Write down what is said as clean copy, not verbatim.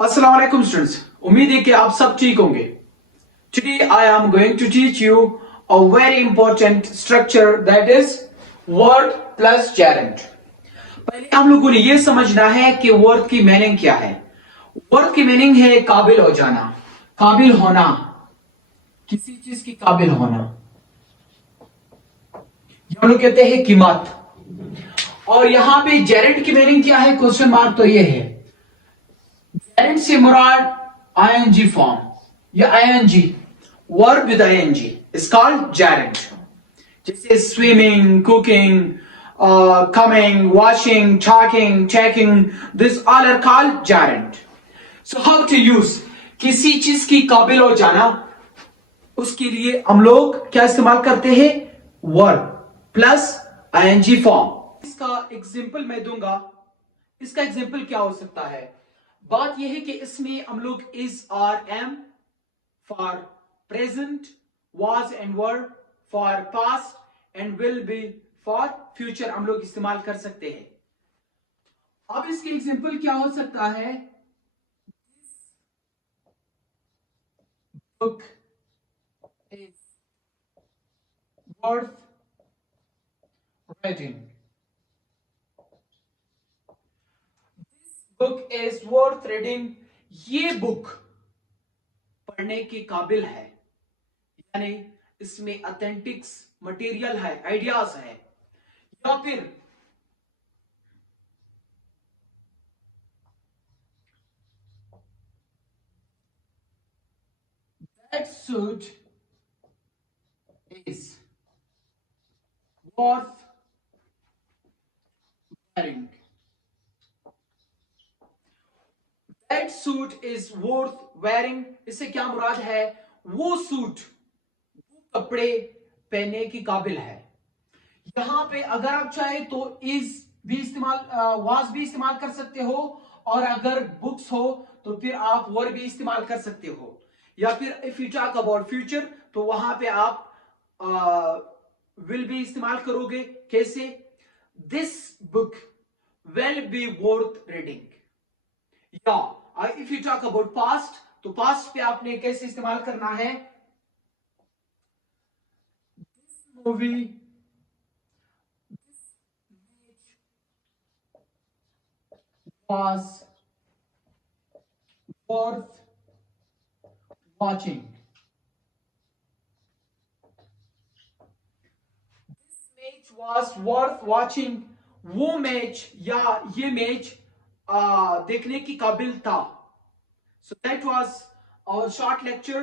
अस्सलाम वालेकुम स्टूडेंट्स, उम्मीद है कि आप सब ठीक होंगे। Today I am going to teach you a very important structure that is word plus gerund। पहले हम लोगों ने यह समझना है कि वर्ड की मीनिंग क्या है। वर्ड की मीनिंग है काबिल हो जाना, काबिल होना, किसी चीज की काबिल होना। हम लोग कहते हैं कीमत। और यहां पे जेरेंट की मीनिंग क्या है, क्वेश्चन मार्क तो ये है। जेरेंट से मुराद आईएनजी फॉर्म या ING, verb with ING is called gerund. जैसे swimming, cooking, coming, washing, talking, taking, this all are called gerund. So how to use, किसी चीज की काबिल हो जाना, उसके लिए हम लोग क्या इस्तेमाल करते हैं, वर्ब प्लस आईएनजी फॉर्म। इसका एग्जांपल मैं दूंगा। इसका एग्जांपल क्या हो सकता है, बात यह है कि इसमें हम लोग इज और am for present, was and were for past and will be for future हम लोग इस्तेमाल कर सकते हैं। अब इसके एग्जांपल क्या हो सकता है, book is worth reading, book is worth reading, ये बुक पढ़ने के काबिल है, यानी इसमें ऑथेंटिक्स मटेरियल है, आइडियाज है। या फिर that suit is worth wearing, that suit is worth wearing, इससे क्या मुराद है, वो सूट, वो कपड़े पहनने की काबिल है। यहां पे अगर आप चाहे तो इज भी इस्तेमाल, वाज भी इस्तेमाल कर सकते हो, और अगर बुक्स हो तो फिर आप वर भी इस्तेमाल कर सकते हो। या फिर if you talk about future तो वहां पे आप विल भी इस्तेमाल करोगे। कैसे, this book will be worth reading. या if you talk about past तो पास्ट पे आपने कैसे इस्तेमाल करना है, this movie was worth watching, this match was worth watching, वो मैच या ये मैच देखने की काबिल था। So that was our short lecture।